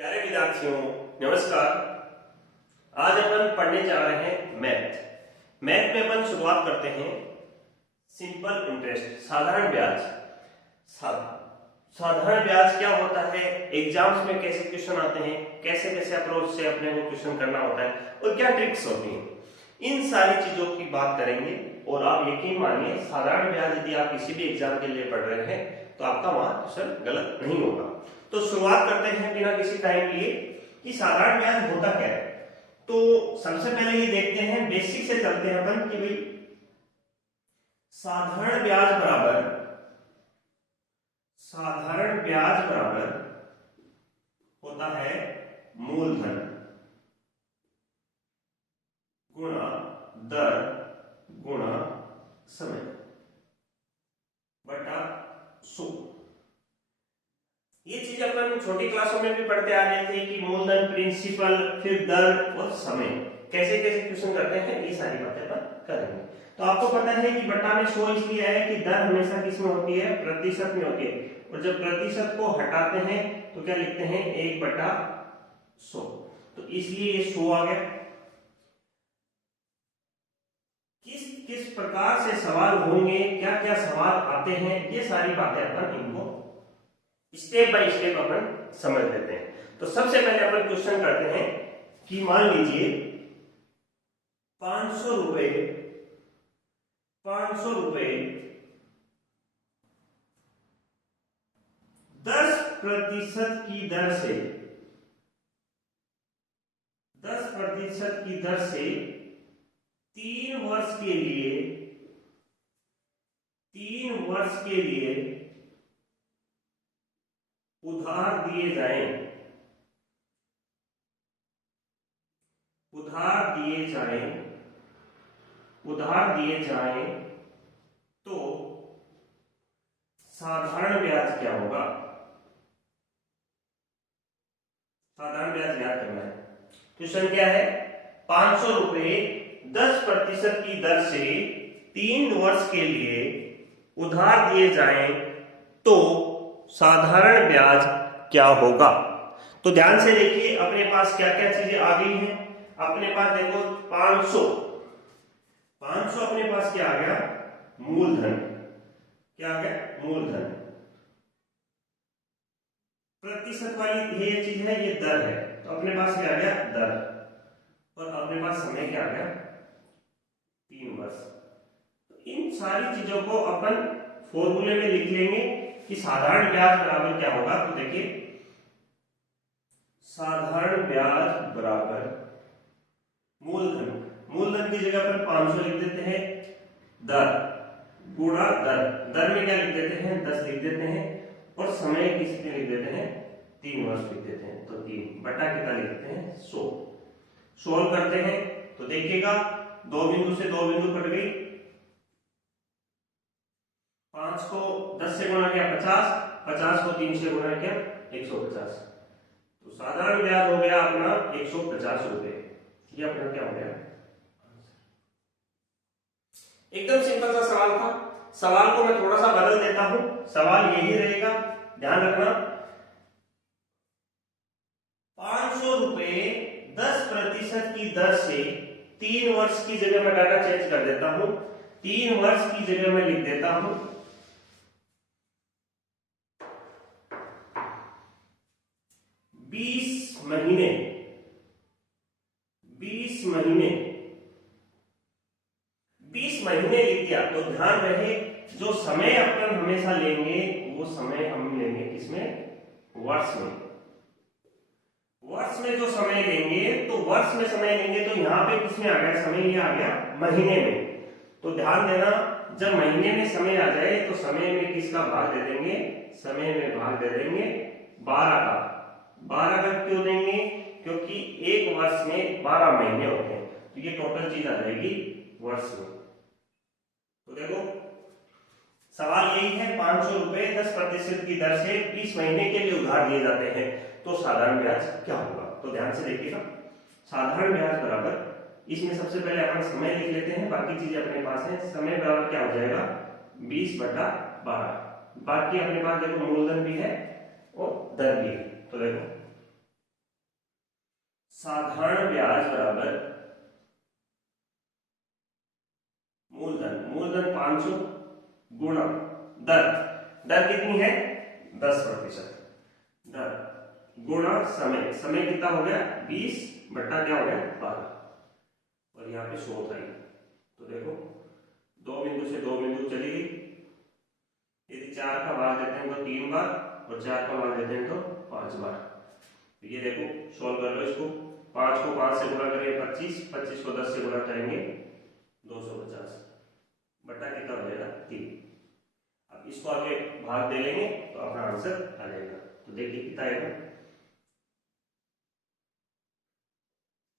प्यारे विद्यार्थियों, नमस्कार। आज अपन पढ़ने जा रहे हैं मैथ में अपन शुरुआत करते हैं सिंपल इंटरेस्ट, साधारण ब्याज। साधारण ब्याज क्या होता है, एग्जाम्स में कैसे क्वेश्चन आते हैं, कैसे कैसे अप्रोच से अपने को क्वेश्चन करना होता है और क्या ट्रिक्स होती हैं, इन सारी चीजों की बात करेंगे। और आप यकीन मानिए, साधारण ब्याज यदि आप किसी भी एग्जाम के लिए पढ़ रहे हैं तो आपका वहां क्वेश्चन गलत नहीं होगा। तो शुरुआत करते हैं बिना किसी टाइम लिए कि साधारण ब्याज होता क्या है। तो सबसे पहले ये देखते हैं, बेसिक से चलते हैं अपन कि भाई साधारण ब्याज बराबर होता है मूलधन गुणा दर गुणा समय बटा 100। ये चीज अपन छोटी क्लासों में भी पढ़ते आ रहे थे कि मूलधन, प्रिंसिपल, फिर दर और समय कैसे कैसे क्वेश्चन करते हैं, ये सारी बातें अपन करेंगे। तो आपको पता है कि बटा में 100 इसलिए है कि दर हमेशा किस में होती है, प्रतिशत में होती है। और जब प्रतिशत को हटाते हैं तो क्या लिखते हैं, 1/100। तो इसलिए ये 100 आ गया। किस किस प्रकार से सवाल होंगे, क्या क्या सवाल आते हैं, ये सारी बातें अपन इनको स्टेप बाय स्टेप अपन समझ लेते हैं। तो सबसे पहले अपन क्वेश्चन करते हैं कि मान लीजिए 500 रुपए 10% की दर से 10% की दर से 3 वर्ष के लिए उधार दिए जाएं तो साधारण ब्याज क्या होगा। साधारण ब्याज याद करना है। क्वेश्चन क्या है, 500 रुपए 10% की दर से 3 वर्ष के लिए उधार दिए जाएं तो साधारण ब्याज क्या होगा। तो ध्यान से देखिए, अपने पास क्या क्या चीजें आ गई हैं। अपने पास देखो 500 अपने पास क्या आ गया, मूलधन। क्या आ गया, मूलधन। प्रतिशत वाली ये चीज है, ये दर है। तो अपने पास क्या आ गया, दर। और अपने पास समय क्या आ गया, 3 वर्ष। तो इन सारी चीजों को अपन फॉर्मूले में लिख लेंगे कि साधारण ब्याज बराबर क्या होगा। तो देखिए, साधारण ब्याज बराबर मूलधन की जगह पर 500 लिख देते हैं, दर गुणा दर में क्या लिख देते हैं, 10 लिख देते हैं, और समय किसमें लिख देते हैं, 3 वर्ष लिख देते हैं। तो 3 बटा कितना लिख देते हैं, 100। सोल्व करते हैं तो देखिएगा, 2 बिंदु से 2 बिंदु कट गई। 5 को 10 से गुणा किया 50, 50 को 3 से गुणा किया 150। तो साधारण ब्याज हो गया अपना 150 रुपए। ये अपना क्या हो गया, एकदम सिंपल सा सवाल था। सवाल को मैं थोड़ा सा बदल देता हूं, सवाल यही रहेगा, ध्यान रखना। 500 रुपए 10% की दर से 3 वर्ष की जगह मैं डाटा चेंज कर देता हूं, 3 वर्ष की जगह मैं लिख देता हूं 20 महीने। 20 महीने लिख दिया। तो ध्यान रहे, जो समय अपन हमेशा लेंगे वो समय हम लेंगे किसमें, वर्ष में। वर्ष में जो समय लेंगे तो वर्ष में समय लेंगे तो यहां पे किसमें आ गया समय, ये आ गया महीने में। तो ध्यान देना, जब महीने में समय आ जाए तो समय में किसका भाग दे देंगे, समय में भाग दे देंगे 12 का। 12 का क्यों देंगे, क्योंकि एक वर्ष में 12 महीने होते हैं। तो ये टोटल चीज आ जाएगी वर्ष में। तो देखो, सवाल यही है, 500 रुपए 10% की दर से 20 महीने के लिए उधार दिए जाते हैं तो साधारण ब्याज क्या होगा। तो ध्यान से देखिएगा, साधारण ब्याज बराबर, इसमें सबसे पहले अपन समय लिख लेते हैं, बाकी चीजें अपने पास है। समय बराबर क्या हो जाएगा, 20/12। बाकी अपने पास देखो मूलधन भी है और दर भी है। तो देखो साधारण ब्याज बराबर मूलधन 500 गुणा दर, दर कितनी है 10%, दर गुणा समय, समय कितना हो गया 20 बट्टा क्या हो गया 12, और यहाँ पे 100 था। तो देखो 2 बिंदु से 2 बिंदु चली गई, यदि 4 का भाग देते हैं तो 3 बार, और 4 का भाग देते हैं तो 5 बार। तो ये देखो सॉल्व कर लो इसको, 5 को 5 से गुणा करेंगे 25, 25 को 10 से गुणा करेंगे 250, बट्टा कितना हो जाएगा 3। अब इसको आगे भाग दे लेंगे तो अपना आंसर आ जाएगा। तो देखिए कितना आएगा,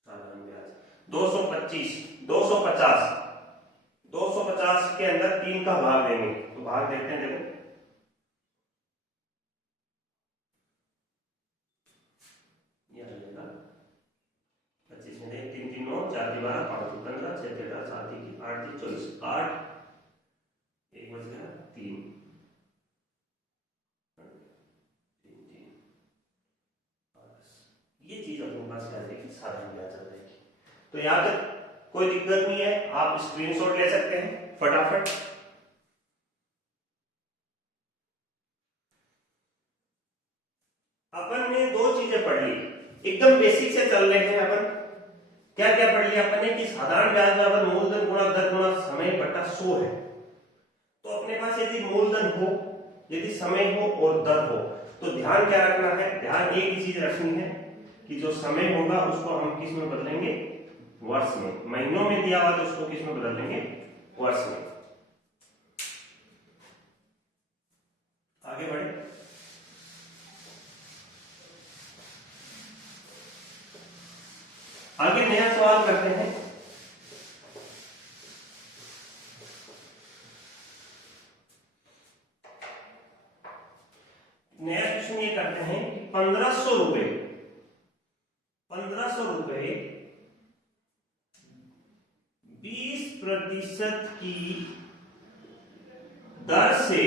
साधारण ब्याज 225, 250 के अंदर 3 का भाग देंगे, तो भाग देते हैं, देखो ये आ जाएगा 25 में 3 3 9 4 12 5 15 6 13 7 8 24 8 1 बच गया 3 ये चीज अपने पास क्या है कि साधारण ब्याज आ जाएगी। तो यहाँ तक कोई दिक्कत नहीं है, आप स्क्रीनशॉट ले सकते हैं फटाफट। अपन ने 2 चीजें पढ़ ली, एकदम बेसिक से चल रहे हैं अपन। क्या क्या पढ़ लिया अपन ने कि साधारण ब्याज बराबर मूलधन गुणा दर गुणा समय बट्टा 100 है। तो अपने पास यदि मूलधन हो, यदि समय हो और दर हो, तो ध्यान क्या रखना है, ध्यान एक ही चीज रखनी है कि जो समय होगा उसको हम किस में बदलेंगे, वर्ष में। महीनों में दिया हुआ तो उसको किस में बदल देंगे, वर्ष में। आगे बढ़े, आगे नया सवाल करते हैं। नया क्वेश्चन ये करते हैं 1500 रुपए 20% की दर से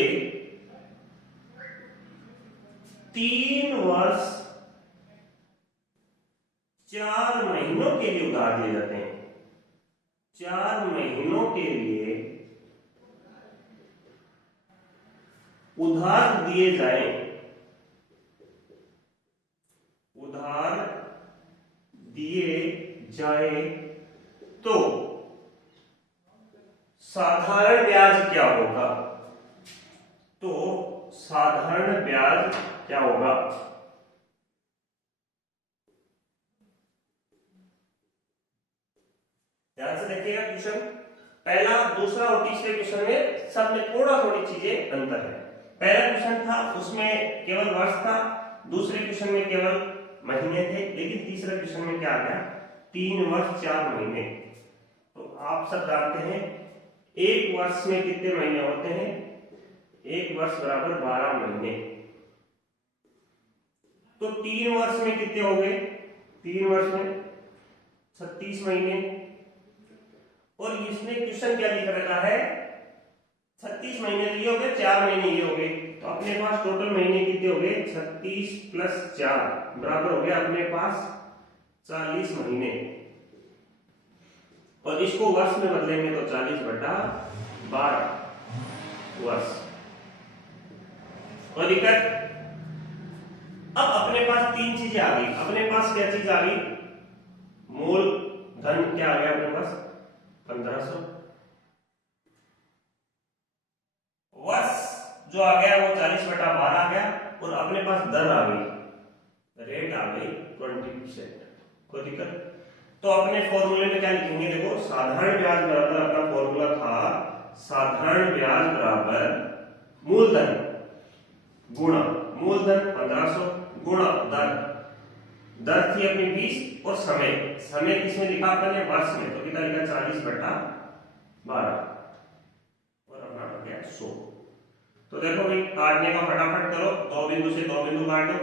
3 वर्ष 4 महीनों के लिए उधार दिए जाते हैं। 4 महीनों के लिए उधार दिए जाए, उधार दिए जाए तो साधारण ब्याज क्या होगा, तो साधारण ब्याज क्या होगा। ध्यान से देखिएगा क्वेश्चन, पहला दूसरा और तीसरे क्वेश्चन में सब में थोड़ा थोड़ी चीजें अंतर है। पहला क्वेश्चन था उसमें केवल वर्ष था, दूसरे क्वेश्चन में केवल महीने थे, लेकिन तीसरे क्वेश्चन में क्या आ गया 3 वर्ष 4 महीने। तो आप सब जानते हैं एक वर्ष में कितने महीने होते हैं, एक वर्ष बराबर 12 महीने। तो 3 वर्ष में कितने हो गए, 3 वर्ष में 36 महीने। और इसमें क्वेश्चन क्या लिख रखा है 36 महीने लिए हो गए, 4 महीने ये हो गए, तो अपने पास टोटल महीने कितने हो गए 36 + 4 बराबर हो गया अपने पास 40 महीने। और इसको वर्ष में बदलेंगे तो 40/12 वर्ष। और दिक्कत, अब अपने पास 3 चीजें आ गई। अपने पास क्या चीज आ गई, मूल धन क्या आ गया अपने पास 1500, वर्ष जो आ गया वो 40/12 आ गया, और अपने पास दर आ गई, रेट आ गई 20%। कोई दिक्कत, तो अपने फॉर्मूले में क्या लिखेंगे, देखो साधारण ब्याज बराबर अपना फॉर्मूला था साधारण ब्याज बराबर मूलधन गुणा मूलधन 1500 गुणा दर, दर थी अपनी 20 और समय, समय किसमें लिखा अपन ने वर्ष में, तो कितना लिखा 40/12 और अपना हो गया 100। तो देखो भाई काटने का फटाफट करो, 2 बिंदु से 2 बिंदु काट दो,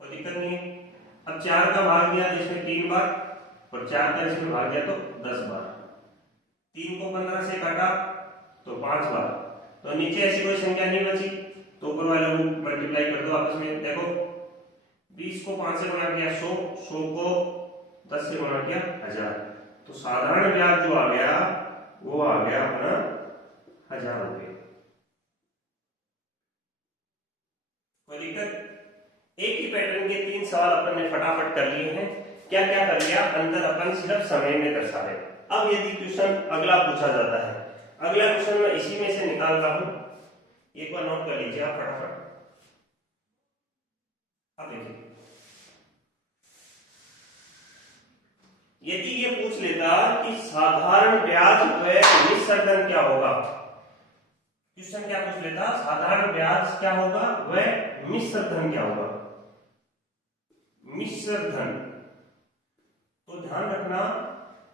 कोई दिक्कत नहीं है। अब 4 का भाग दिया इसमें 3 बार, और 4 का इसमें भाग दिया तो 10 बार। 3 को 15 से काटा तो 5 बार, तो नीचे ऐसी कोई संख्या नहीं बची, तो ऊपर वाले को मल्टीप्लाई कर दो आपस में। देखो 20 को 5 से गुणा किया 100, 100 को 10 से गुणा किया 1000, तो साधारण ब्याज जो आ गया वो आ गया अपना 1000 रुपये। कोई दिक्कत? एक ही पैटर्न के 3 सवाल अपन ने फटाफट कर लिए हैं। क्या क्या कर लिया? अंतर अपन सिर्फ समय में दर्शा रहे। अब यदि क्वेश्चन अगला पूछा जाता है, अगला क्वेश्चन मैं इसी में से निकाल रहा हूं, एक बार नोट कर लीजिए आप फटाफट। अब देखिए, यदि ये पूछ लेता कि साधारण ब्याज व मिश्र धन क्या होगा, क्वेश्चन क्या पूछ लेता? साधारण ब्याज क्या होगा व मिश्र धन क्या होगा? मिश्र धन। तो ध्यान रखना,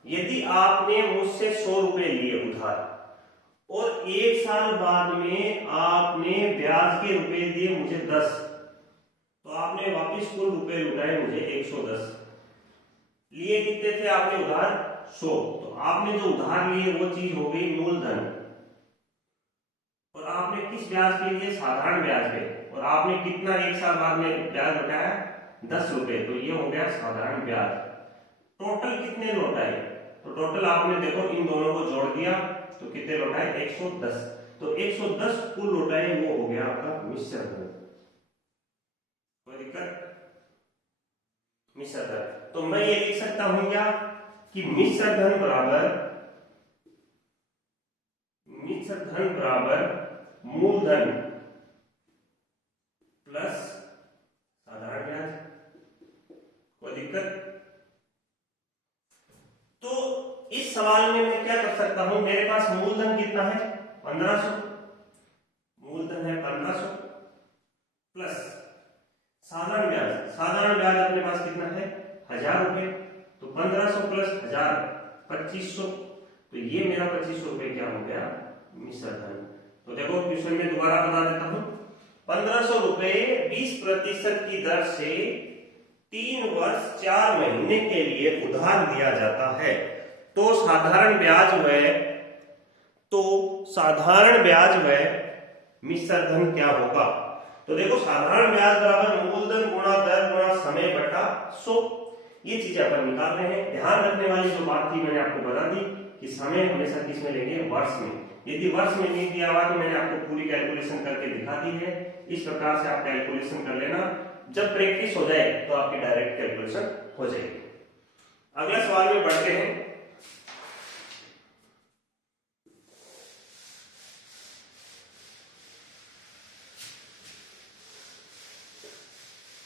यदि आपने मुझसे 100 रुपए लिए उधार और 1 साल बाद में आपने ब्याज के रुपए दिए मुझे 10, तो आपने वापस कुल रुपए लौटाए मुझे 110। लिए कितने थे आपने उधार? 100। तो आपने जो उधार लिए वो चीज हो गई मूलधन, और आपने किस ब्याज के लिए? साधारण ब्याज पे। और आपने कितना 1 साल बाद में ब्याज लौटाया? 10 रुपए। तो ये हो गया साधारण ब्याज। टोटल कितने लौटाए? तो टोटल आपने देखो इन दोनों को जोड़ दिया तो कितने लौटाए? 110। तो 110 कुल लौटाए, वो हो गया आपका मिश्र धन। कोई दिक्कत? मिश्र धन। तो मैं ये लिख सकता हूं क्या कि मिश्र धन बराबर मूलधन प्लस साधारण ब्याज। कोई दिक्कत? तो इस सवाल में मैं क्या कर सकता हूं? मेरे पास मूलधन कितना है? 1500। मूलधन है 1500 प्लस साधारण ब्याज। साधारण ब्याज अपने पास कितना है? 1000 रुपए। तो 1500 प्लस 1000 2500। तो ये मेरा 2500 रुपए क्या हो गया? मिश्र धन। तो देखो क्वेश्चन में दोबारा बता देता हूं। 1500 रुपए 20% की दर से 3 वर्ष 4 महीने के लिए उधार दिया जाता है। तो साधारण ब्याज व मिश्र धन क्या होगा? तो देखो, साधारण ब्याज बराबर मूलधन गुणा दर गुणा समय बटा 100। ये चीजें अपन निकाल रहे हैं। ध्यान रखने वाली जो बात थी मैंने आपको बता दी कि समय हमेशा किस में लेंगे? वर्ष में। यदि वर्ष में नहीं दिया हुआ तो मैंने आपको पूरी कैलकुलेशन करके दिखा दी है। इस प्रकार से आप कैलकुलेशन कर लेना। जब प्रैक्टिस हो जाए तो आपकी डायरेक्ट कैलकुलेशन हो जाएगी। अगला सवाल में बढ़ते हैं।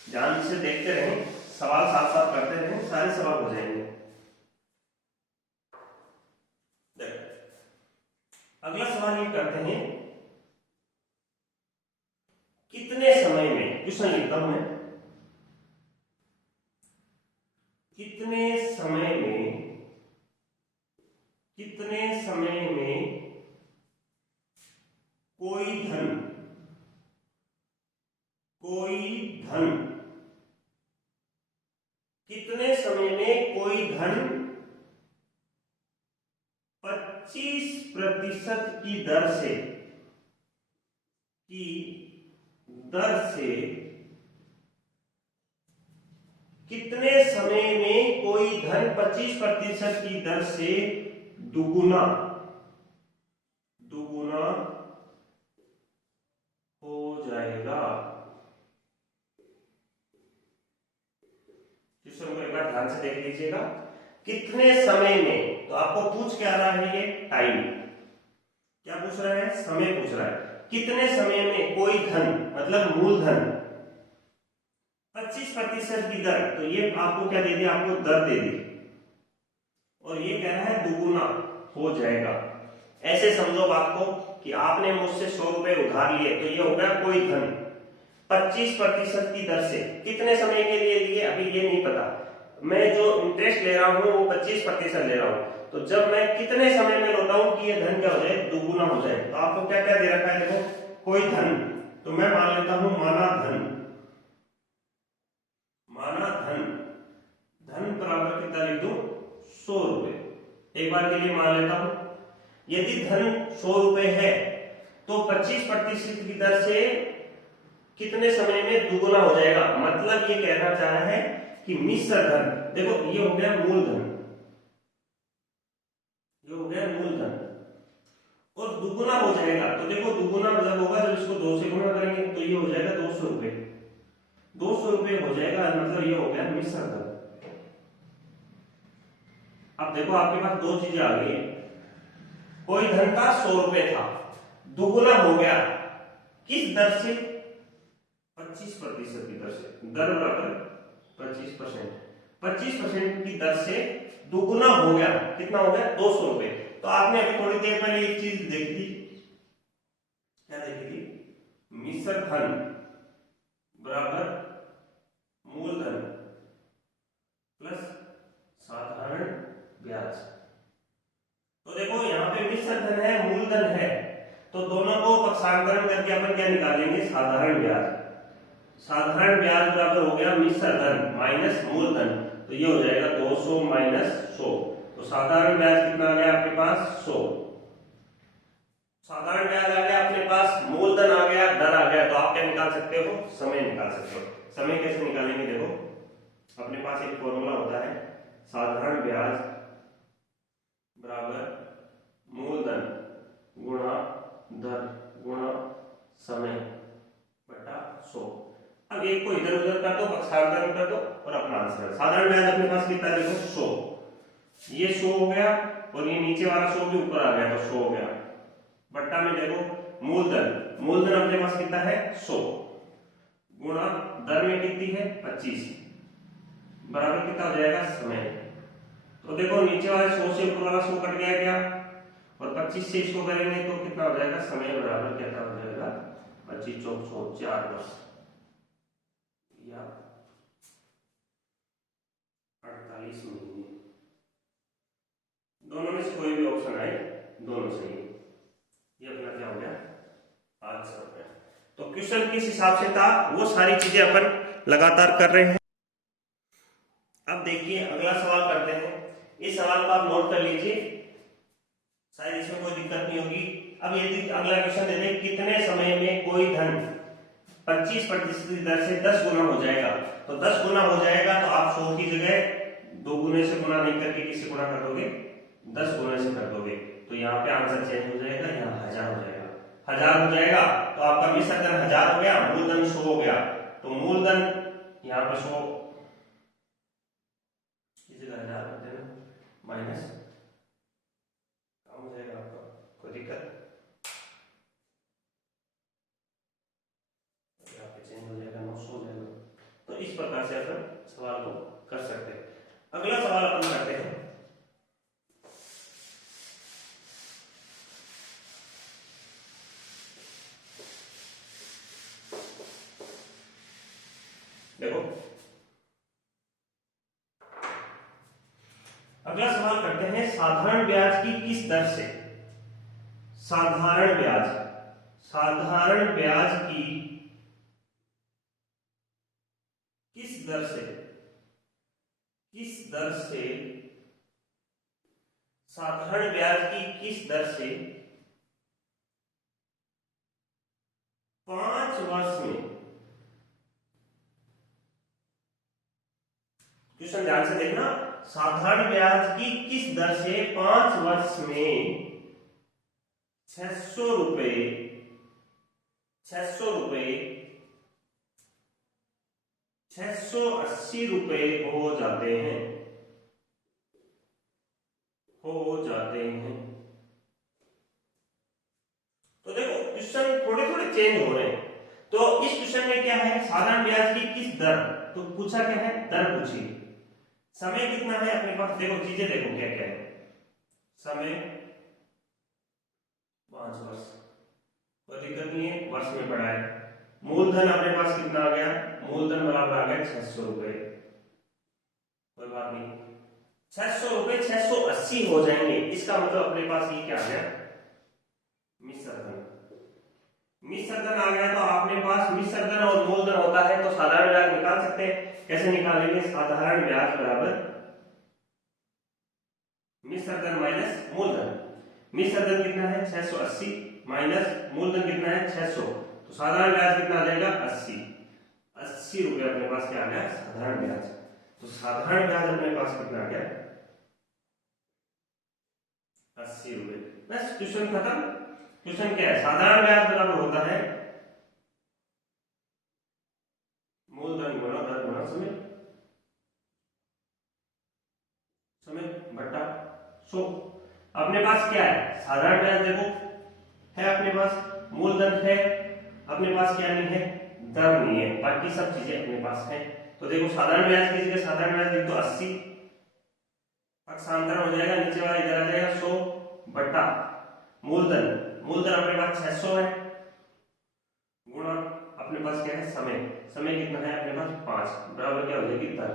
ध्यान से देखते रहें, सवाल साथ साथ करते रहें, सारे सवाल हो जाएंगे। अगला सवाल ये करते हैं, कितने समय में, क्वेश्चन लिखता हूं मैं, कितने समय में कोई धन कितने समय में कोई धन 25% की दर से कितने समय में कोई धन 25% की दर से दुगुना हो जाएगा? क्वेश्चन को एक बार ध्यान से देख लीजिएगा। कितने समय में, तो आपको पूछ क्या रहा है? ये टाइम क्या पूछ रहा है? समय पूछ रहा है। कितने समय में कोई धन, मतलब मूलधन 25% की दर, तो ये आपको क्या दे दिया? आपको दर दे दी, और ये कह रहा है दुगुना हो जाएगा। ऐसे समझो बात को कि आपने मुझसे 100 रुपए उधार लिए, तो ये हो गया कोई धन 25% की दर से। कितने समय के लिए लिए अभी ये नहीं पता, मैं जो इंटरेस्ट ले रहा हूं वो 25% ले रहा हूं। तो जब मैं कितने समय में लौटाऊं कि ये धन क्या हो जाए? दुगुना हो जाए। तो आपको क्या क्या दे रखा है? देखो, कोई धन, तो मैं मान लेता हूं माना धन बराबर कितना लिख दूं? 100 रुपए। एक बार के लिए मान लेता हूं, यदि धन 100 रुपए है तो 25% की दर से कितने समय में दुगुना हो जाएगा? मतलब ये कहना चाह रहा है कि मिश्र धन देखो ये हो गया मूलधन, ये हो गया मूलधन, और दुगुना हो जाएगा तो देखो दुगुना जब होगा जब इसको 2 से गुना करेंगे तो ये हो जाएगा 200 रुपए, 200 रुपए हो जाएगा, मतलब ये हो गया मिश्र धन। अब देखो आपके पास दो चीजें आ गई, कोई धन का 100 रुपए था, दुगुना हो गया, किस दर से? 25% की दर से, दर बराबर 25%, 25% की दर से दुगुना हो गया, कितना हो गया? 200 रुपए। तो आपने अभी थोड़ी देर पहले एक चीज देखी थी, क्या देखी थी? मिश्र धन बराबर मूलधन प्लस साधारण ब्याज। तो देखो यहाँ पे मिश्र धन है, मूलधन है, तो दोनों को पक्षांतरण करके अपन क्या निकालेंगे? साधारण ब्याज। साधारण ब्याज बराबर हो गया मिश्र धन माइनस मूलधन, तो ये हो जाएगा 200 माइनस 100, तो साधारण ब्याज कितना आ गया आपके पास? 100। साधारण ब्याज आ गया अपने पास, मूलधन आ गया, दर आ गया, तो आप क्या निकाल सकते हो? समय निकाल सकते हो। समय कैसे निकालेंगे? देखो अपने पास एक फॉर्मूला होता है, साधारण ब्याज बराबर मूलधन गुणा दर गुणा समय बटा 100। अब एक को इधर उधर कर दो, पक्षांतरण कर दो और अपना आंसर। साधारण ब्याज अपने पास कितना है? देखो 100, ये 100 हो गया और ये नीचे वाला 100 भी ऊपर आ गया तो 100 हो गया, बट्टा में देखो मूलधन, मूलधन अपने पास कितना है? 100 गुणा दर में कितनी है? 25 बराबर कितना हो जाएगा? समय। तो देखो नीचे वाले 100 से ऊपर वाला 100 कट गया क्या, और 25 से इसको करेंगे तो कितना हो जाएगा? समय बराबर कितना हो जाएगा? 25 चौक 100 4 वर्ष या 48 महीने। दोनों में से कोई भी ऑप्शन आए, दोनों सही। ये अपना क्या हो गया? आंसर हो गया। तो क्वेश्चन किस हिसाब से था वो सारी चीजें अपन लगातार कर रहे हैं। अब देखिए अगला सवाल करते हैं, इस सवाल को आप नोट कर लीजिए, शायद इसमें कोई दिक्कत नहीं होगी। अब यदि अगला क्वेश्चन दे दें कितने समय में कोई धन 25% की दर से 10 गुना हो जाएगा, तो 10 गुना हो जाएगा तो आप 100 की जगह 2 गुने से गुना नहीं करके किससे गुना कर दोगे? 10 गुने से कर दोगे, तो यहाँ पे आंसर चेंज हो जाएगा, यहाँ 1000 हो जाएगा, 1000 हो जाएगा, तो आपका मिश्र धन 1000 हो गया, मूलधन 100 हो गया, तो मूलधन यहाँ पे 100 की जगह 1000 रख देना माइनस, कम हो जाएगा आपका, कोई दिक्कत? यहाँ पे चेंज हो जाएगा, 900 हो जाएगा। तो इस प्रकार से अपन सवाल को कर सकते हैं। अगला सवाल अपन करते हैं, देखो अगला सवाल करते हैं, साधारण ब्याज की किस दर से? साधारण ब्याज, साधारण ब्याज की किस दर से, किस दर से, साधारण ब्याज की किस दर से 5 वर्ष में, क्वेश्चन ध्यान से देखना, साधारण ब्याज की किस दर से 5 वर्ष में 600 रुपए 680 रुपए हो जाते हैं, हो जाते हैं। तो देखो क्वेश्चन थोड़े थोड़े चेंज हो रहे हैं, तो इस क्वेश्चन में क्या है? साधारण ब्याज की किस दर, तो पूछा क्या है? दर पूछी। समय कितना है अपने पास? देखो चीजें देखो क्या क्या है, समय 5 वर्ष, कोई दिक्कत नहीं है, वर्ष में पड़ा है। मूलधन अपने पास कितना आ गया? मूलधन बराबर आ गया 600 रुपए, कोई बात नहीं, 600 रुपए 680 हो जाएंगे, इसका मतलब अपने पास ये क्या आ गया? मिश्र धन। मिश्र धन आ गया, तो अपने पास मिश्र धन और मूलधन होता है तो साधारण ब्याज निकाल सकते हैं। कैसे निकालेंगे? साधारण ब्याज बराबर मिश्र धन माइनस मूलधन। मिश्र धन कितना है? 680 माइनस मूलधन कितना है? 600, तो साधारण ब्याज कितना आ जाएगा? 80 रुपए अपने पास क्या आ गया? साधारण ब्याज। तो साधारण ब्याज अपने पास कितना आ गया, 80 रुपए। बस क्वेश्चन खत्म। क्वेश्चन क्या है, साधारण ब्याज बराबर होता है मूलधन गुणा दर गुणा समय, समय बट्टा 100। अपने पास क्या है, साधारण ब्याज देखो है अपने पास, मूलधन है अपने पास, क्या नहीं है, दर नहीं है, बाकी सब चीजें अपने पास है। तो देखो साधारण ब्याज की जगह साधारण ब्याज लिख दो 80, पक्षांतर हो जाएगा, नीचे वाला इधर आ जाएगा 100 बट्टा मूलधन, मूलधन अपने पास 600 है, गुणा अपने पास क्या है, समय, समय कितना है अपने पास 5, बराबर क्या हो जाएगी दर।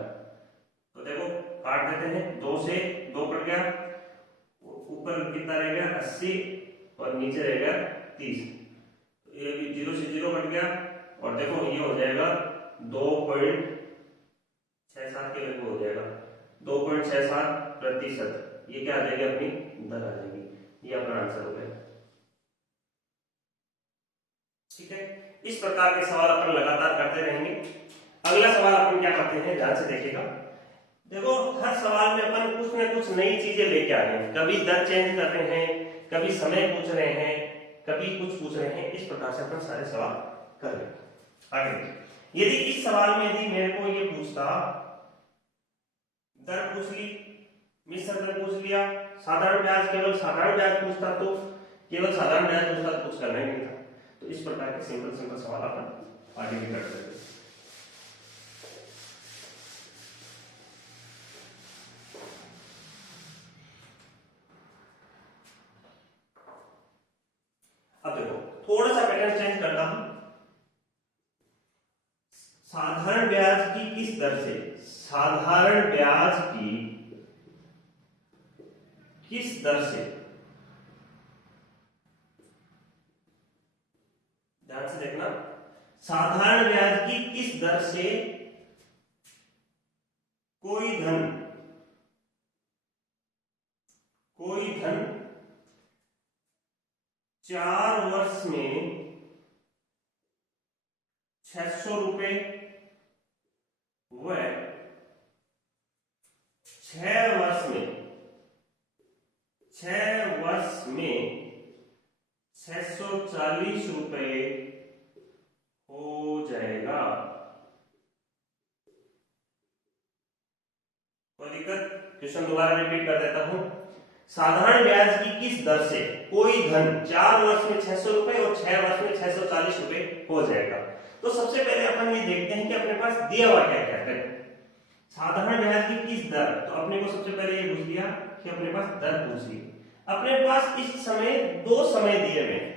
तो देखो काट देते हैं, 2 से 2 कट गया, ऊपर कितना रह गया 80 और नीचे रह गया 30, तो ये भी 0 से 0 कट गया, और देखो ये हो जाएगा 2.67 के लगभग हो जाएगा, 2.67%। ये क्या आ जाएगी, अपनी दर आ जाएगी। ये अपना आंसर हो गया। ठीक है, इस प्रकार के सवाल अपन लगातार करते रहेंगे। अगला सवाल अपन क्या करते हैं, ध्यान से देखिएगा। देखो हर सवाल में अपन कुछ न कुछ नई चीजें लेके आ रहे हैं, कभी दर चेंज कर रहे हैं, कभी समय पूछ रहे हैं, कभी कुछ पूछ रहे हैं, इस प्रकार से अपन सारे सवाल कर रहे हैं। आगे यदि इस सवाल में यदि मेरे को ये पूछता, दर पूछ ली, मिश्र दर पूछ लिया, साधारण ब्याज केवल साधारण ब्याज पूछता तो केवल साधारण ब्याज पूछता तो कुछ करना ही नहीं था। तो इस प्रकार के सिंपल सिंपल सवाल अपन आगे भी कर सकते हैं। अब देखो थोड़ा सा पैटर्न चेंज करता हूं, साधारण ब्याज की किस दर से, साधारण ब्याज की किस दर से, ध्यान से देखना, साधारण ब्याज की किस दर से कोई धन 4 वर्ष में 600 रुपए व 6 वर्ष में 640 रुपए हो जाएगा। कोई दिक्कत? क्वेश्चन दोबारा रिपीट कर देता हूं, साधारण ब्याज की किस दर से कोई धन 4 वर्ष में 600 रुपए और 6 वर्ष में 640 रुपए हो जाएगा। तो सबसे पहले अपन ये देखते हैं कि अपने पास दिया हुआ क्या क्या है। साधारण ब्याज की किस दर, तो अपने को सबसे पहले ये पूछ लिया कि अपने पास दर पूछ ली। अपने पास इस समय 2 समय दिए हुए हैं,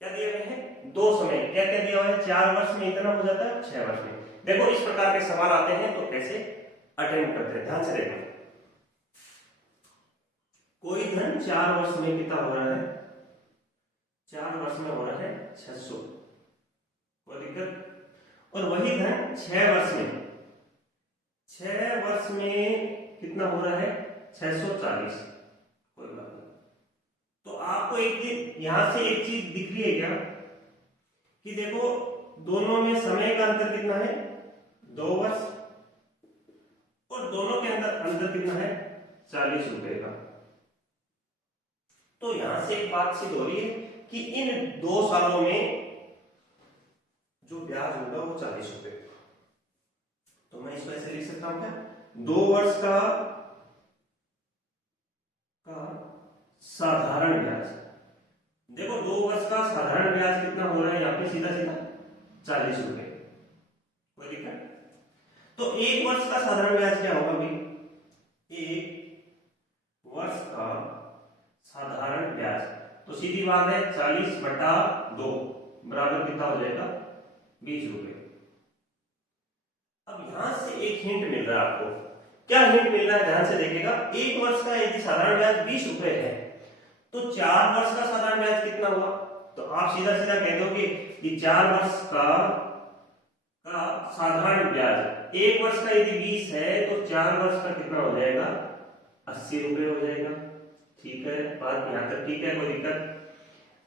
क्या दिए हुए हैं, 2 समय। क्या क्या दिया हुआ है, 4 वर्ष में इतना हो जाता है, 6 वर्ष में। देखो इस प्रकार के सवाल आते हैं तो कैसे अटेम्प्ट करते हैं, ध्यान से देखो। कोई धन 4 वर्ष में कितना हो रहा है, 4 वर्ष में हो रहा है 600, कोई दिक्कत? और वही धन 6 वर्ष में, 6 वर्ष में कितना हो रहा है 640, कोई बात नहीं। तो आपको एक चीज यहां से एक चीज दिख रही है क्या, कि देखो दोनों में समय का अंतर कितना है, 2 वर्ष, और दोनों के अंदर अंतर कितना है 40 रुपए का। तो यहां से एक बात सिद्ध हो रही है कि इन 2 सालों में जो ब्याज होगा वो 40 रुपए। तो मैं इसको ऐसे लिख सकता हूं क्या, 2 वर्ष का साधारण ब्याज, देखो 2 वर्ष का साधारण ब्याज कितना हो रहा है यहाँ पे, सीधा सीधा 40 रुपए, कोई दिक्कत? तो 1 वर्ष का साधारण ब्याज क्या होगा भाई, 1 वर्ष का साधारण ब्याज, तो सीधी बात है 40 बटा 2 बराबर कितना हो जाएगा 20 रुपए। अब यहां से एक हिंट मिल रहा है आपको, क्या हिंट मिल रहा है, ध्यान से देखिएगा। 1 वर्ष का यदि साधारण ब्याज 20 रुपए है तो 4 वर्ष का साधारण ब्याज कितना हुआ, तो आप सीधा सीधा कह दोगे कि 4 वर्ष का साधारण ब्याज, 1 वर्ष का यदि 20 है तो 4 वर्ष का कितना हो जाएगा 80 रुपए हो जाएगा। ठीक है, बात यहां तक ठीक है, कोई दिक्कत?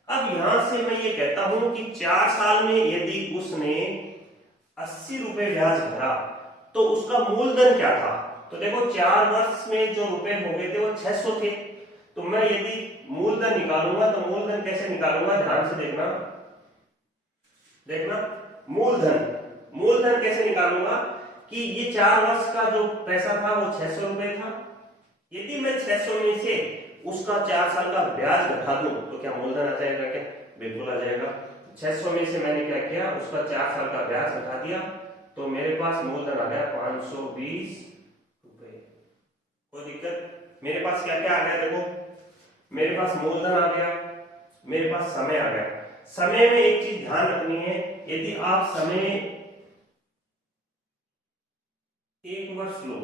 अब यहां से मैं ये कहता हूं कि 4 साल में यदि उसने 80 रुपए ब्याज भरा तो उसका मूलधन क्या था। तो देखो 4 वर्ष में जो रुपए हो गए थे वो 600 थे। तो मैं यदि मूलधन निकालूंगा तो मूलधन कैसे निकालूंगा, ध्यान से देखना। मूलधन मूलधन कैसे निकालूंगा कि ये 4 वर्ष का जो पैसा था वो 600 रुपए था। यदि मैं 600 में से उसका 4 साल का ब्याज घटा दूं तो क्या मूलधन आ जाएगा क्या, बिल्कुल आ जाएगा। 600 में से मैंने क्या किया, उसका 4 साल का ब्याज घटा दिया तो मेरे पास मूलधन आ गया 520 रुपए। कोई दिक्कत, मेरे पास क्या क्या आ गया, देखो मेरे पास मूलधन आ गया, मेरे पास समय आ गया। समय में एक चीज ध्यान रखनी है, यदि आप समय 1 वर्ष लो,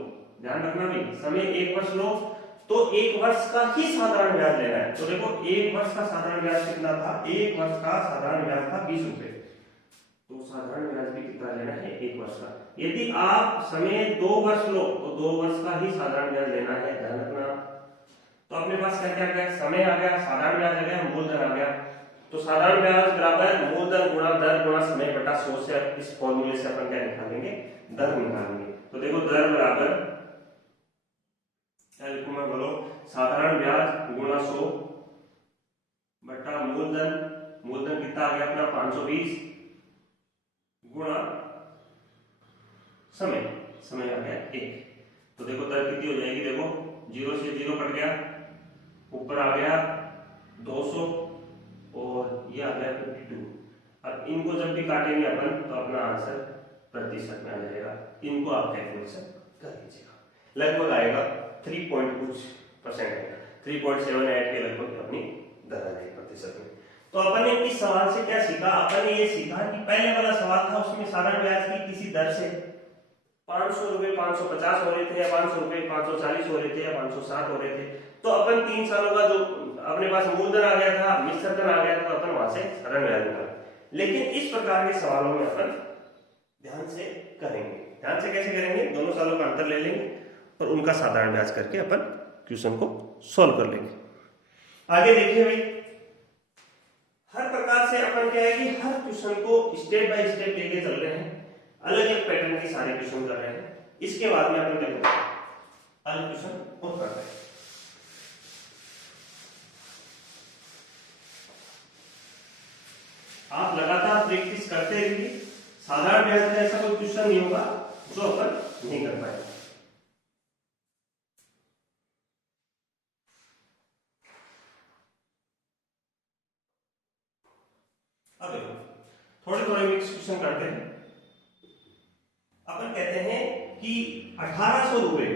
ध्यान रखना भाई, समय 1 वर्ष लो तो 1 वर्ष का ही साधारण ब्याज लेना है। तो देखो 1 वर्ष का साधारण ब्याज कितना था, 1 वर्ष का साधारण ब्याज था 20 रुपए। तो साधारण ब्याज भी कितना लेना है, 1 वर्ष का। यदि आप समय 2 वर्ष लो तो 2 वर्ष का ही साधारण ब्याज लेना है, ध्यान रखना। तो अपने पास क्या क्या आ गया, समय आ गया, साधारण ब्याज आ गया, मूलधन आ गया। तो साधारण ब्याज बराबर मूलधन गुणा दर गुणा समय बटा 100 से इस फॉर्मूले से अपन क्या निकालेंगे, दर निकालेंगे। तो देखो दर बराबर क्या लिखूंगा, बोलो, साधारण ब्याज गुणा 100 बटा मूलधन, मूलधन कितना आ गया अपना 520 गुणा समय, समय आ गया 1। तो देखो दर कितनी हो जाएगी, देखो 0 से 0 कट गया, ऊपर आ गया 200 और ये आ गया 52। अब इनको जब भी काटेंगे अपन तो अपना आंसर प्रतिशत में आ जाएगा। इनको आप कैलकुलेशन कर लीजिएगा, लगभग आएगा 3.कुछ% आएगा, 3.78 के लगभग अपनी दर आ जाएगी प्रतिशत में। तो अपन ने इस सवाल से क्या सीखा, अपन ने ये सीखा कि पहले वाला सवाल था उसमें साधारण ब्याज की किसी दर से 500 रुपए 550 हो रहे थे, या 500 रुपए 540 हो रहे थे, या 560 हो रहे थे। तो अपन 3 सालों का जो अपने पास मूलधन आ गया था, मिश्र धन आ गया था, तो अपन वहां से साधारण ब्याज निकाला। लेकिन इस प्रकार के सवालों में अपन ध्यान से करेंगे। ध्यान से कैसे करेंगे, दोनों सालों का अंतर ले लेंगे और उनका साधारण ब्याज करके अपन क्वेश्चन को सॉल्व कर लेंगे। आगे देखिए भाई, हर प्रकार से अपन क्या है कि हर क्वेश्चन को स्टेप बाय स्टेप लेके चल रहे हैं, अलग अलग पैटर्न के सारे क्वेश्चन कर रहे हैं। इसके बाद में अपन करेंगे अलग क्वेश्चन और कर रहे हैं। आप लगातार प्रैक्टिस करते रहिए, साधारण ब्याज में ऐसा कोई क्वेश्चन नहीं होगा जो अपन नहीं कर पाएंगे। अब देखो थोड़े थोड़े मिक्स क्वेश्चन करते हैं। अपन कहते हैं कि 1800 रुपए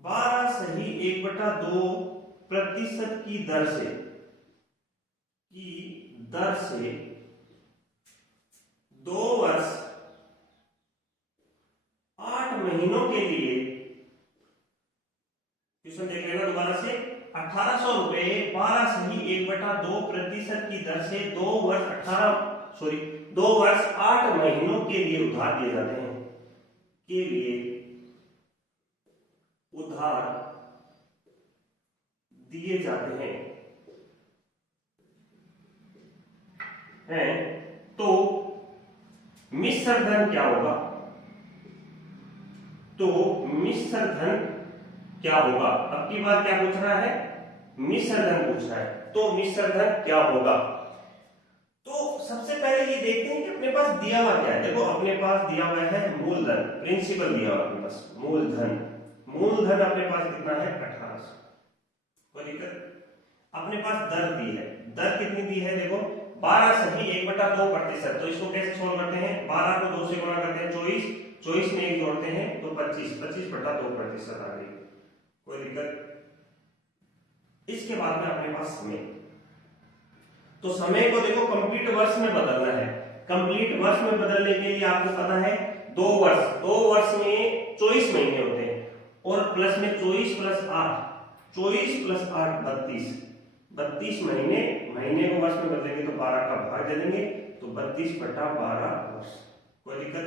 12 सही 1/2% की दर से 2 वर्ष 8 महीनों के लिए, क्वेश्चन देख लेना दोबारा से, 1800 रुपए 12 सही 1/2% की दर से 2 वर्ष 8 महीनों के लिए उधार दिए जाते हैं, के लिए उधार दिए जाते हैं तो मिश्र धन क्या होगा, तो मिश्र धन क्या होगा। अब की बात क्या पूछ रहा है, मिश्र धन पूछ रहा है, तो मिश्र धन क्या होगा। तो सबसे पहले ये देखते हैं कि अपने पास दिया हुआ क्या है। देखो अपने पास दिया हुआ है मूलधन, प्रिंसिपल दिया हुआ अपने पास, मूलधन अपने पास कितना है 1800। कोई दिक्कत, अपने पास दर दी है, दर कितनी दी है, देखो 12 सही 1/2%। तो इसको कैसे सोल्व करते हैं, 12 को 2 से गुणा करते हैं 24 में 1 जोड़ते हैं तो 25/2% आ गई। कोई दिक्कत। इसके बाद में अपने पास समय, तो समय को देखो कंप्लीट वर्ष में बदलना है। कंप्लीट वर्ष में बदलने के लिए आपको पता है 2 वर्ष में 24 महीने होते हैं और प्लस में 24 + 8 32 महीने को वर्ष में बदलेंगे तो 12 का भाग दे देंगे तो 32/12 वर्ष। कोई दिक्कत।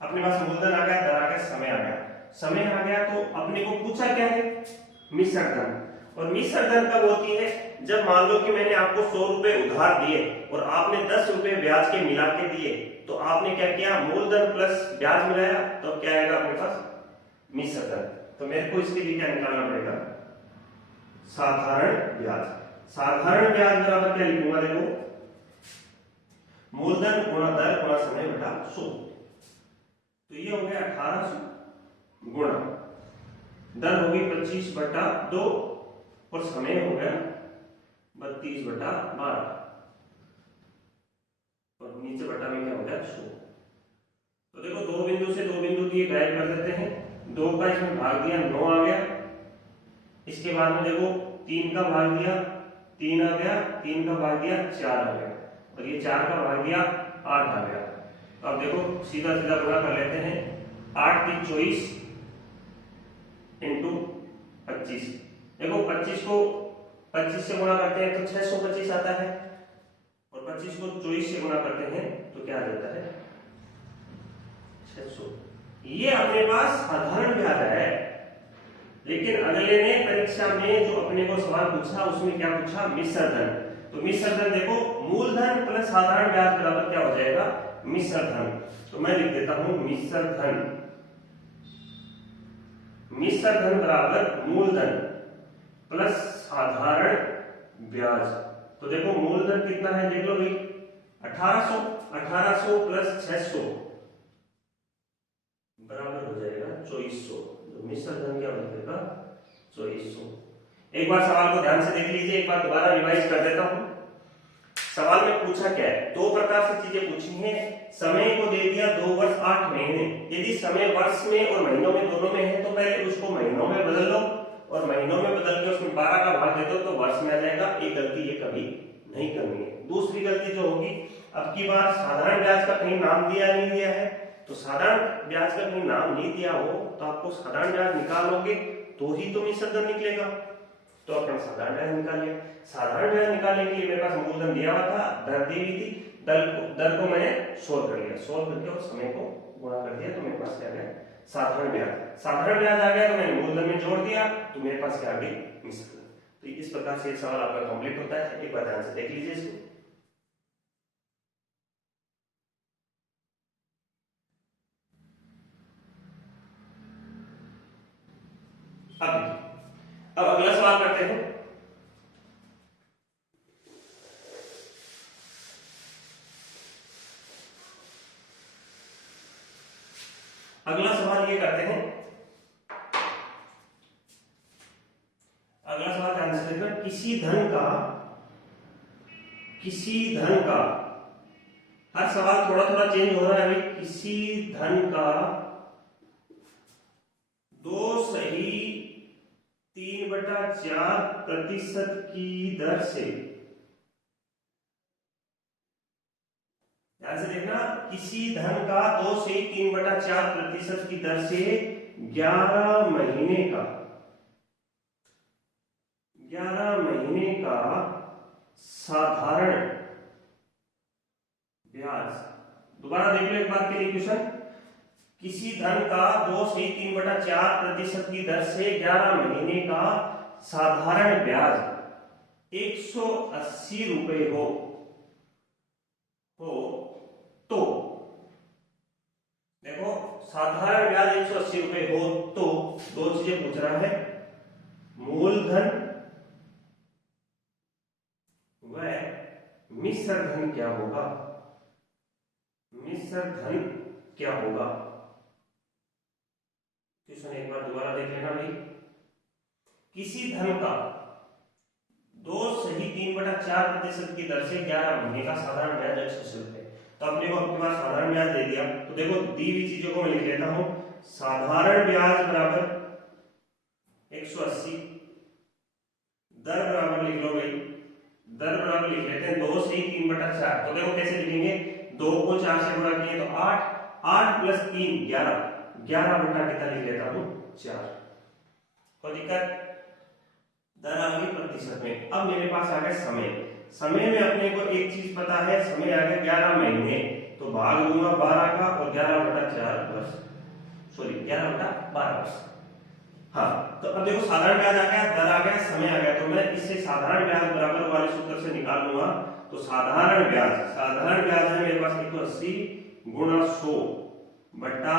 अपने पास मूलधन आ गया, दर आ गया, समय आ गया। समय आ गया तो अपने को पूछा क्या है, मिश्र धन। और मिश्र धन कब होती है? जब मान लो कि मैंने आपको 100 रुपए उधार दिए और आपने 10 रुपए ब्याज के मिला के दिए, तो आपने क्या किया, मूलधन प्लस ब्याज मिलाया, तो क्या आएगा अपने पास, मिश्र धन। तो मेरे को इसके लिए क्या निकालना पड़ेगा, साधारण ब्याज। साधारण ब्याज बराबर क्या लिखूंगा, देखो मूलधन गुणा दर गुणा समय बटा 100। तो ये हो गया 1800 गुणा दर होगी 25/2 और समय हो गया 32/12 और नीचे बटा में क्या हो गया 100। तो देखो दो बिंदु से दो बिंदु दिए गायब कर देते हैं, 2 का इसमें भाग दिया 9 आ गया, इसके बाद में देखो 3 का भाग दिया 3 आ गया, 3 का भाग दिया 4 आ गया और ये 4 का भाग दिया 8 आ गया। तो अब देखो सीधा सीधा गुणा कर लेते हैं, 8 3 24 इंटू 25। देखो 25 को 25 से गुणा करते हैं तो 625 आता है और 25 को 24 से गुणा करते हैं तो क्या आ जाता है 600। ये अपने पास साधारण ब्याज है। लेकिन अगले ने परीक्षा में जो अपने को सवाल पूछा उसमें क्या पूछा, मिश्र धन। तो मिश्र धन देखो मूलधन प्लस साधारण ब्याज बराबर क्या हो जाएगा, मिश्र धन। तो मैं लिख देता हूं मिश्र धन। मिश्र धन बराबर मूलधन प्लस साधारण ब्याज। तो देखो मूलधन कितना है, देख लो भाई 1800, 1800 प्लस 600 बराबर हो जाएगा 2400। तो मिश्र धन क्या हो जाएगा 2400। एक बार सवाल को ध्यान से देख लीजिए, एक बार दोबारा रिवाइज कर देता हूं। सवाल में पूछा क्या है, दो प्रकार से चीजें पूछी हैं। समय को दे दिया 2 वर्ष 8 महीने। यदि समय वर्ष में और महीनों में दोनों में है तो पहले उसको महीनों में बदल लो और महीनों में बदल के उसमें 12 का भाग दे दो तो वर्ष में आ जाएगा। एक गलती ये कभी नहीं करनी है। दूसरी गलती जो होगी, अब की बार साधारण ब्याज का कहीं नाम दिया नहीं दिया है, तो साधारण ब्याज का कहीं नाम नहीं दिया हो तो आपको साधारण ब्याज निकालोगे तो ही तो मिश्र धन निकलेगा। तो अपन साधारण ब्याज निकालिए। साधारण ब्याज निकालने के लिए मेरे पास मूलधन दिया हुआ था, दर दी हुई थी, दर को मैंने सोल्व कर लिया, सोल्व करके और समय को गुणा कर दिया तो मेरे पास क्या गया साधारण ब्याज। साधारण ब्याज आ गया तो मैंने मूलधन में जोड़ दिया तो मेरे पास क्या आ गई मिश्र धन। तो इस प्रकार से सवाल आपका कंप्लीट होता है। एक बार ध्यान से देख लीजिए इसको। अब अगला सवाल करते हैं। अगला सवाल ये करते हैं, अगला सवाल ध्यान से देखना। किसी धन का हर सवाल थोड़ा थोड़ा चेंज हो रहा है अभी। किसी धन का 2 सही 3/4% की दर से, ध्यान से देखना, किसी धन का 2 से 3/4% की दर से 11 महीने का साधारण ब्याज। दोबारा देख लो एक बार के लिए क्वेश्चन। किसी धन का 2 से 3/4% की दर से 11 महीने का साधारण ब्याज 180 रुपए हो तो, देखो साधारण ब्याज 180 रुपए हो तो दो चीजें पूछ रहा है, मूलधन व मिश्र धन क्या होगा। मिश्र धन क्या होगा, क्वेश्चन एक बार दोबारा देख लेना भाई। किसी धन का 2 सही 3/4% की दर से 11 महीने का साधारण ब्याज 180 रुपए। तो अपने को अपने पास साधारण ब्याज दे दिया, तो देखो दी हुई चीजों को मैं लिख लेता हूं। साधारण ब्याज बराबर 180, दर बराबर लिख लो भाई, दर बराबर लिख लेते हैं 2 से 3/4। तो देखो कैसे लिखेंगे, 2 को 4 से गुणा किए तो 8, 8 प्लस 3 11, 11 बटा कितना लिख लेता हूं 4। कोई दिक्कत, दर आ गई प्रतिशत में। अब मेरे पास आ गया समय। समय में अपने को एक चीज पता है, समय आ गया 11 महीने, तो भाग दूंगा 12 का और 11/4 वर्ष, सॉरी 11/12 वर्ष। हाँ, तो अब देखो साधारण ब्याज आ गया, दर आ गया, समय आ गया, तो मैं इससे साधारण ब्याज बराबर वाले सूत्र से निकाल लूंगा। तो साधारण ब्याज है मेरे पास 180 गुणा 100 बट्टा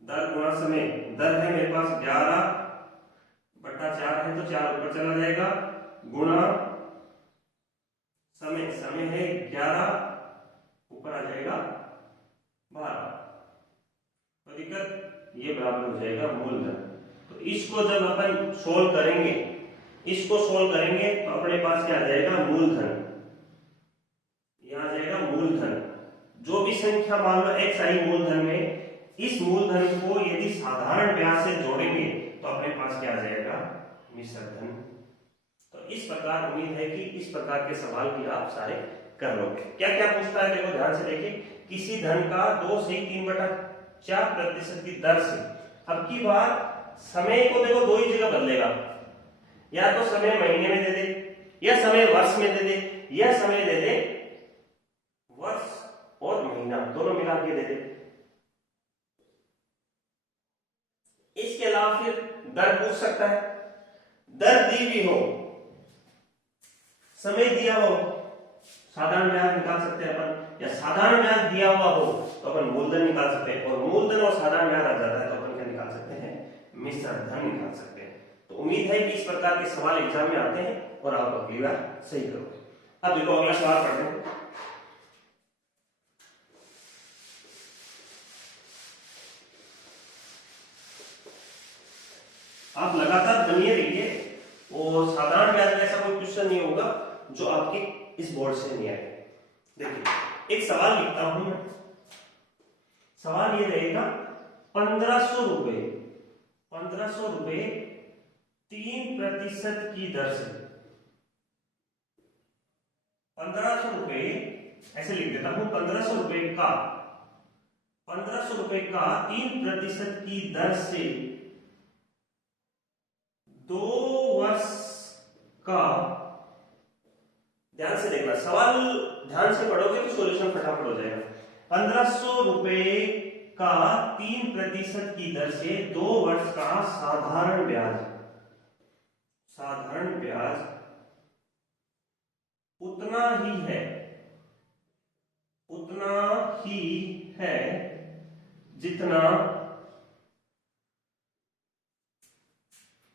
दर गुणा समय। दर है मेरे पास 11 बट्टा 4 है तो 4 ऊपर चला जाएगा, गुणा समय है 11 ऊपर आ जाएगा 12। तो दिक्कत ये बराबर हो जाएगा मूलधन। तो इसको जब अपन सोल्व करेंगे, तो अपने पास क्या आ जाएगा, मूलधन। यहां आ जाएगा मूलधन। जो भी संख्या मान लो x आई मूलधन में, इस मूलधन को यदि साधारण ब्याज से जोड़ेंगे तो अपने पास क्या आ जाएगा, मिश्र धन। तो इस प्रकार उम्मीद है कि इस प्रकार के सवाल भी आप सारे कर लोगे। क्या क्या पूछता है देखो ध्यान से देखिए। किसी धन का 2 से 3/4% की दर से, अब की बार समय को देखो दो ही जगह बदलेगा, या तो समय महीने में दे दे, या समय वर्ष में दे दे, या समय दे दे वर्ष और महीना दोनों मिला के दे दे। इसके अलावा फिर दर पूछ सकता है, दर दी भी हो, समय दिया हो, साधारण ब्याज निकाल सकते हैं अपन, या साधारण ब्याज दिया हुआ हो तो अपन मूलधन निकाल सकते हैं, और मूलधन और साधारण ब्याज आ जाता है तो अपन क्या निकाल सकते हैं, मिश्र धन निकाल सकते हैं। तो उम्मीद है कि इस प्रकार के सवाल एग्जाम में आते हैं और आप अगली बार सही करोगे। अब देखो अगला सवाल पढ़ते हैं। आप लगातार बनिए रहिए, और साधारण ब्याज में ऐसा कोई क्वेश्चन नहीं होगा जो आपके इस बोर्ड से नहीं आएगा। देखिए एक सवाल लिखता हूं मैं। सवाल ये रहेगा 1500 रुपए 3% की दर से, 1500 रुपए ऐसे लिख देता हूं, 1500 रुपए का 3% की दर से 2 वर्ष का, ध्यान से देखना सवाल, ध्यान से पढ़ोगे तो सॉल्यूशन फटाफट हो जाएगा। 1500 रुपए का 3% की दर से 2 वर्ष का साधारण ब्याज उतना ही है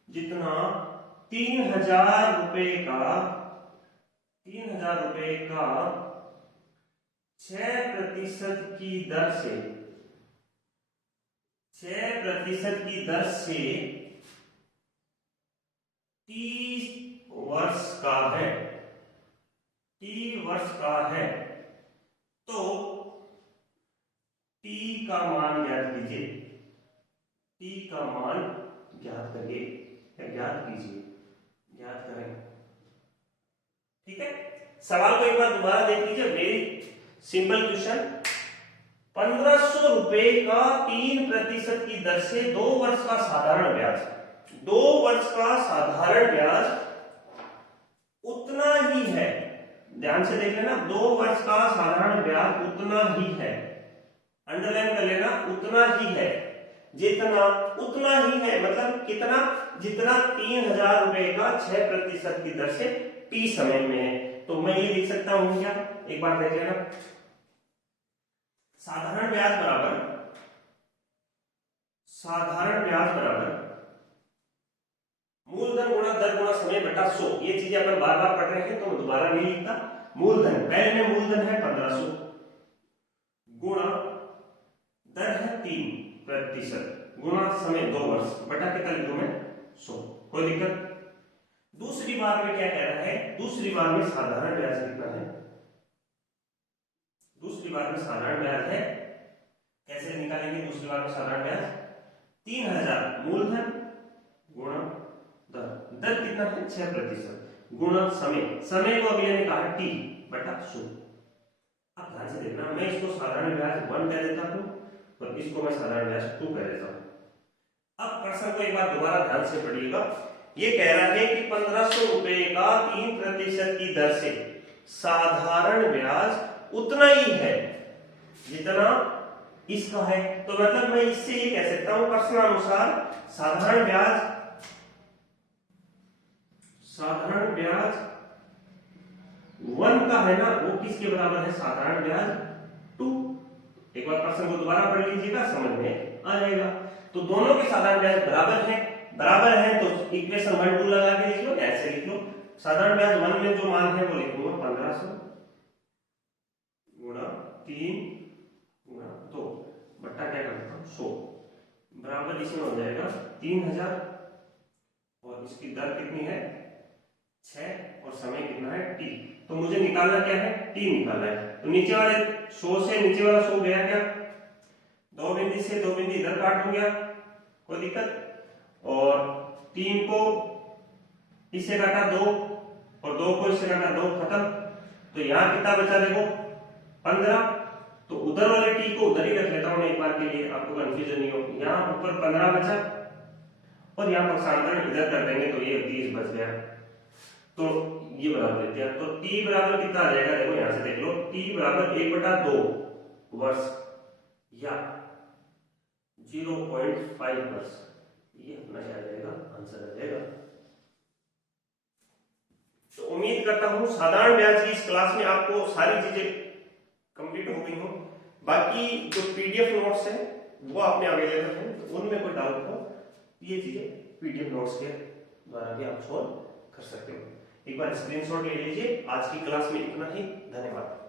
जितना 3000 रुपए का 6% की दर से 30 वर्ष का है। तो t का मान ज्ञात कीजिए, ज्ञात करें। ठीक है, सवाल को एक बार दोबारा देख लीजिए, वेरी सिंपल क्वेश्चन। 1500 रुपए का 3% की दर से 2 वर्ष का साधारण ब्याज उतना ही है, ध्यान से देख लेना, 2 वर्ष का साधारण ब्याज उतना ही है, अंडरलाइन कर लेना, उतना ही है मतलब कितना, जितना 3000 रुपए का 6% की दर से t समय में है। तो मैं ये लिख सकता हूं क्या, एक बार देख लेना, साधारण ब्याज बराबर मूलधन गुणा दर गुणा समय बटा 100। ये चीजें अपन बार बार पढ़ रहे हैं तो दोबारा नहीं लिखता। मूलधन, पहले में मूलधन है 1500 गुणा दर है 3% गुणा समय 2 वर्ष बटा कितना लिखूं मैं, 100। कोई दिक्कत? दूसरी बार में क्या कह रहा है, दूसरी बार में साधारण ब्याज कितना है, कैसे निकालेंगे दूसरी बार में साधारण ब्याज, 3000 मूलधन गुणा दर कितना है 6% गुणा समय को अगले ने कहा t बटा 100। अब ध्यान से देखना, मैं इसको साधारण ब्याज 1 कह देता हूं और इसको मैं साधारण ब्याज 2 कह देता हूं। अब प्रश्न को एक बार दोबारा ध्यान से पढ़िएगा। ये कह रहा है कि 1500 रुपए का 3% की दर से साधारण ब्याज उतना ही है जितना इसका है। तो मतलब मैं इससे ये कह सकता हूं प्रश्नानुसार साधारण ब्याज साधारण ब्याज 1 का है ना, वो किसके बराबर है? साधारण ब्याज 2। एक बार प्रश्न को दोबारा पढ़ लीजिएगा, समझ में आ जाएगा। तो दोनों के साधारण ब्याज बराबर है तो इक्वेशन 1 2 लगा के लिख लो, ऐसे लिख लो। साधारण ब्याज 1 में जो मान है वो लिखूंगा 1500 गुणा 3 गुणा 2 बट्टा क्या करता हूं 100 बराबर इसमें हो जाएगा 3000 और इसकी दर कितनी है 6 और समय कितना है t। तो मुझे निकालना क्या है? t निकालना है। तो नीचे वाले 100 से नीचे वाला 100 गया क्या? 2 बिंदु से 2 बिंदु इधर काट दूंगा, कोई दिक्कत। और 3 को इससे काटा 2 और 2 को इससे काटा 2, खत्म। तो यहाँ कितना बचा देखो 15। तो उधर वाले t को उधर ही रख लेता हूं एक बार के लिए, आपको कंफ्यूजन नहीं हो। यहाँ ऊपर 15 बचा और यहाँ पक्षांतरण इधर कर देंगे तो ये 30 बच गया। तो ये बराबर लेते हैं। तो t बराबर कितना आ जाएगा? देखो यहां से देख लो, t बराबर 1/2 वर्ष या 0.5 वर्ष। ये अपना क्या आ जाएगा? आंसर आ जाएगा। तो उम्मीद करता हूं साधारण ब्याज की इस क्लास में आपको सारी चीजें कंप्लीट हो गई हो। बाकी जो पीडीएफ नोट्स है वो आपने अवेलेबल है, तो उनमें कोई डाउट हो ये चीजें पीडीएफ नोट्स के द्वारा भी आप सॉल्व कर सकते हो। एक बार स्क्रीनशॉट ले लीजिए। आज की क्लास में इतना ही, धन्यवाद।